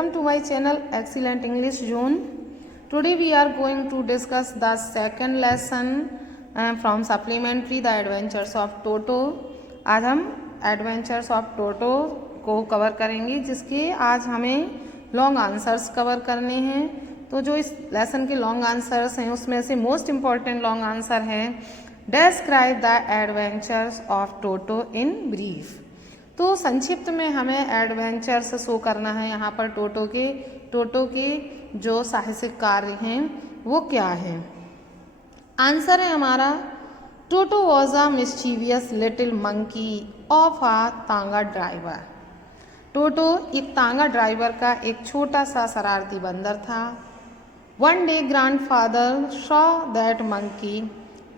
welcome to my channel Excellent English Zone. Today we are going to discuss the second lesson from supplementary The Adventures of Toto. आज हम Adventures of Toto को cover करेंगे, जिसके आज हमें long answers cover करने हैं। तो जो इस लेसन के लॉन्ग आंसर्स हैं उसमें से मोस्ट इम्पॉर्टेंट लॉन्ग आंसर है describe the adventures of Toto in brief. तो संक्षिप्त में हमें एडवेंचर्स शो करना है यहाँ पर टोटो के जो साहसिक कार्य हैं वो क्या हैं। आंसर है हमारा Toto was a mischievous little monkey of a तांगा ड्राइवर। टोटो एक तांगा ड्राइवर का एक छोटा सा शरारती बंदर था। One day grandfather saw that monkey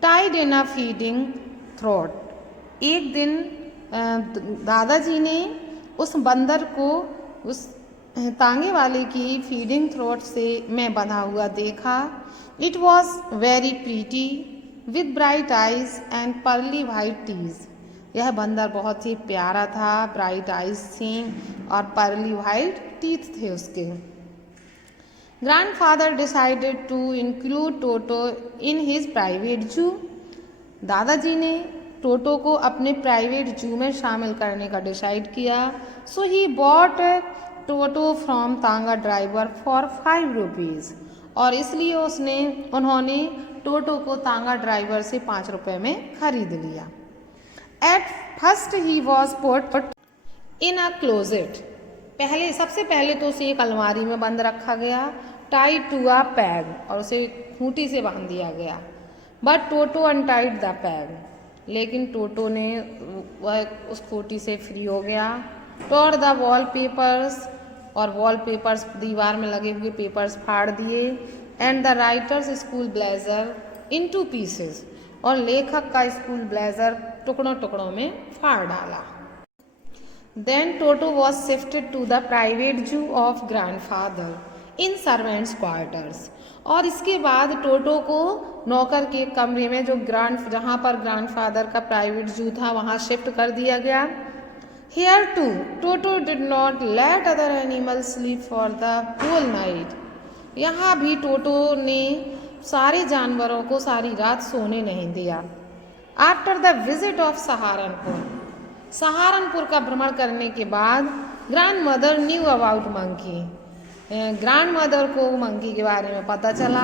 tied in a feeding throat. एक दिन दादाजी ने उस बंदर को उस तांगे वाले की फीडिंग थ्रोट से में बंधा हुआ देखा। It was very pretty with bright eyes and pearly white teeth. यह बंदर बहुत ही प्यारा था, ब्राइट आइज थी और पर्ली वाइट टीथ थे उसके। Grandfather decided to include Toto in his private zoo. दादाजी ने टोटो को अपने प्राइवेट जू में शामिल करने का डिसाइड किया। सो ही बॉट टोटो फ्रॉम तांगा ड्राइवर फॉर 5 रुपीज़। और इसलिए उन्होंने टोटो को तांगा ड्राइवर से 5 रुपये में खरीद लिया। At first he was put in a closet. सबसे पहले तो उसे एक अलमारी में बंद रखा गया। टाइड टू अ पैग, और उसे खूंटी से बांध दिया गया। But toto untied the peg, लेकिन टोटो ने वह उस खूंटी से फ्री हो गया। टोर द वॉल पेपर्स, और वॉल पेपर्स दीवार में लगे हुए पेपर्स फाड़ दिए। And the writers school blazer in 2 pieces, और लेखक का स्कूल ब्लेजर टुकड़ों टुकड़ों में फाड़ डाला। Then Toto was shifted to the private zoo of grandfather in servants quarters. और इसके बाद टोटो को नौकर के कमरे में जहाँ पर ग्रैंडफादर का प्राइवेट जू था वहाँ शिफ्ट कर दिया गया। Here too Toto did not let other animals sleep for the whole night. यहाँ भी टोटो ने सारे जानवरों को सारी रात सोने नहीं दिया। After the visit of Saharanpur का भ्रमण करने के बाद grandmother knew about monkey. Grandmother को मंकी के बारे में पता चला।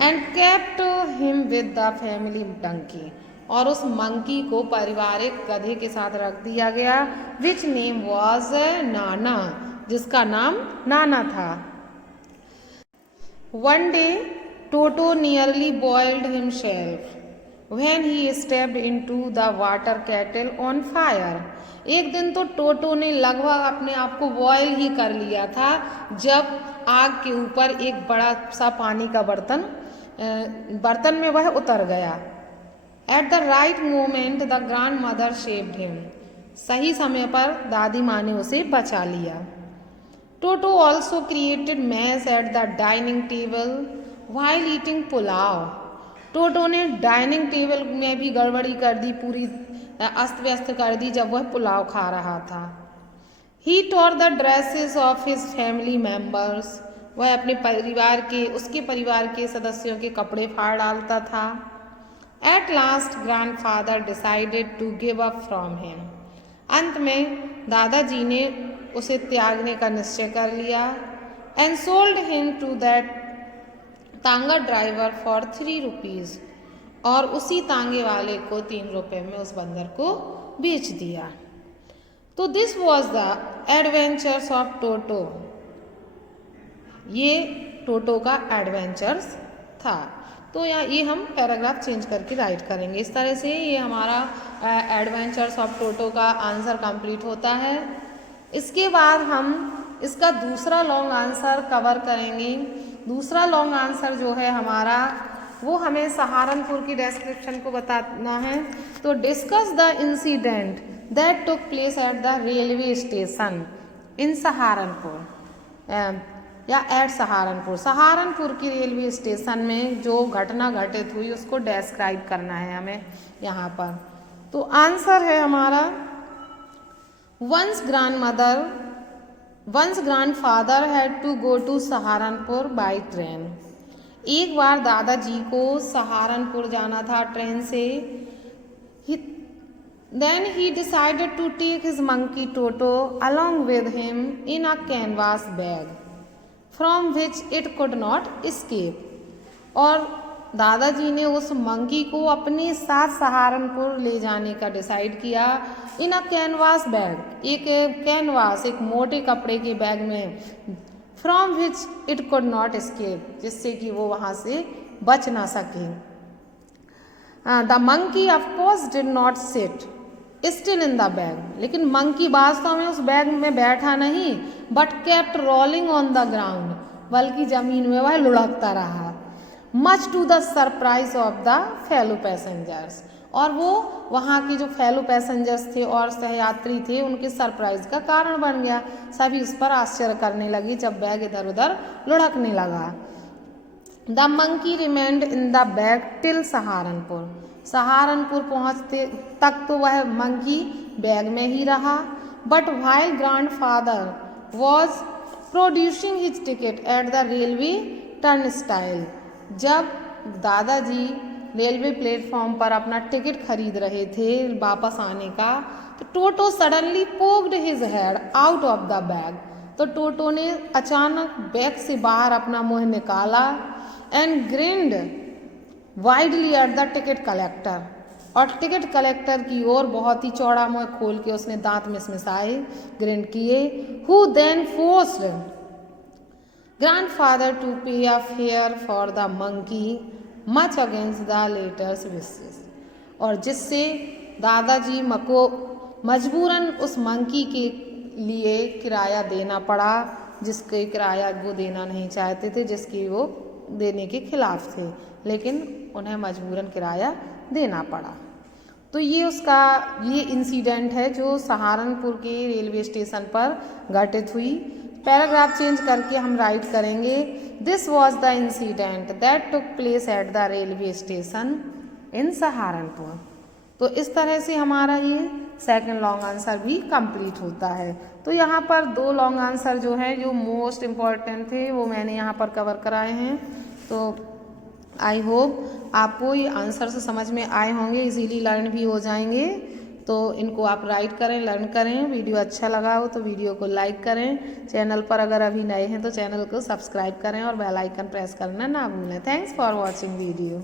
And kept him with the family donkey, और उस मंकी को पारिवारिक गधे के साथ रख दिया गया। विच नेम वॉज नाना, जिसका नाम नाना था। One day toto nearly boiled himself when he stepped into the water kettle on fire। एक दिन तो टोटो ने लगभग अपने आप को बॉयल ही कर लिया था जब आग के ऊपर एक बड़ा सा पानी का बर्तन में वह उतर गया। At the right moment the grandmother saved him. सही समय पर दादी माँ ने उसे बचा लिया। Toto also created mess at the dining table while eating pulao. Toto ने डाइनिंग टेबल में भी गड़बड़ी कर दी, पूरी अस्त व्यस्त कर दी जब वह पुलाव खा रहा था। He tore the dresses of his family members. वह अपने उसके परिवार के सदस्यों के कपड़े फाड़ डालता था। At last grandfather decided to give up from him. अंत में दादाजी ने उसे त्यागने का निश्चय कर लिया। And sold him to that tonga driver for 3 rupees, और उसी तांगे वाले को 3 रुपये में उस बंदर को बेच दिया। तो this was the adventures of Toto. ये टोटो का एडवेंचर्स था। तो ये हम पैराग्राफ चेंज करके राइट करेंगे। इस तरह से ये हमारा एडवेंचर्स ऑफ टोटो का आंसर कंप्लीट होता है। इसके बाद हम इसका दूसरा लॉन्ग आंसर कवर करेंगे। दूसरा लॉन्ग आंसर जो है हमारा वो हमें सहारनपुर की डेस्क्रिप्शन को बताना है। तो discuss the incident that took place at the railway station इन सहारनपुर या एट सहारनपुर। सहारनपुर की रेलवे स्टेशन में जो घटना घटित हुई उसको डिस्क्राइब करना है हमें यहाँ पर। तो आंसर है हमारा once grandmother once grandfather had to go to Saharanpur by train. एक बार दादाजी को सहारनपुर जाना था ट्रेन से। Then he decided to take his monkey Toto along with him in a canvas bag from which it could not escape। और दादाजी ने उस मंकी को अपने साथ सहारनपुर ले जाने का डिसाइड किया। इन अ कैनवास बैग, एक कैनवास, एक मोटे कपड़े के बैग में, from which it could not escape, जिससे कि वो वहाँ से बच ना सके। The monkey of course did not sit still in the bag, लेकिन मंकी वास्तव में उस बैग में बैठा नहीं, but kept rolling on the ground, बल्कि जमीन में वह लुढ़कता रहा। Much to the surprise of the fellow passengers, और वो वहाँ के जो फेलो पैसेंजर्स थे और सहयात्री थे उनके सरप्राइज का कारण बन गया। सभी उस पर आश्चर्य करने लगे जब बैग इधर उधर लुढ़कने लगा। The monkey remained in the bag till Saharanpur, Saharanpur पहुँचते तक तो वह मंकी बैग में ही रहा। But while grandfather was producing his ticket at the railway turnstile, जब दादाजी रेलवे प्लेटफॉर्म पर अपना टिकट खरीद रहे थे वापस आने का, तो Toto suddenly poked his head out of the bag, तो टोटो ने अचानक बैग से बाहर अपना मुंह निकाला and grinned widely at the ticket collector, और टिकट कलेक्टर की ओर बहुत ही चौड़ा मुंह खोल के उसने दांत मिसमिसाए, ग्रिंड किए। Who then forced grandfather to pay a fare for the monkey much against the latter's wishes, और जिससे दादाजी को मजबूरन उस मंकी के लिए किराया देना पड़ा, जिसके किराया वो देना नहीं चाहते थे, जिसकी वो देने के खिलाफ थे, लेकिन उन्हें मजबूरन किराया देना पड़ा। तो ये इंसिडेंट है जो सहारनपुर के रेलवे स्टेशन पर घटित हुई। पैराग्राफ चेंज करके हम राइट करेंगे, this was the incident that took place at the railway station इन सहारनपुर। तो इस तरह से हमारा ये सेकंड लॉन्ग आंसर भी कंप्लीट होता है। तो यहाँ पर 2 लॉन्ग आंसर जो हैं जो मोस्ट इम्पॉर्टेंट थे वो मैंने यहाँ पर कवर कराए हैं। तो आई होप आपको ये आंसर से समझ में आए होंगे, इजीली लर्न भी हो जाएंगे। तो इनको आप राइट करें, लर्न करें। वीडियो अच्छा लगा हो तो वीडियो को लाइक करें। चैनल पर अगर अभी नए हैं तो चैनल को सब्सक्राइब करें और बेल आइकन प्रेस करना ना भूलें। Thanks for watching video.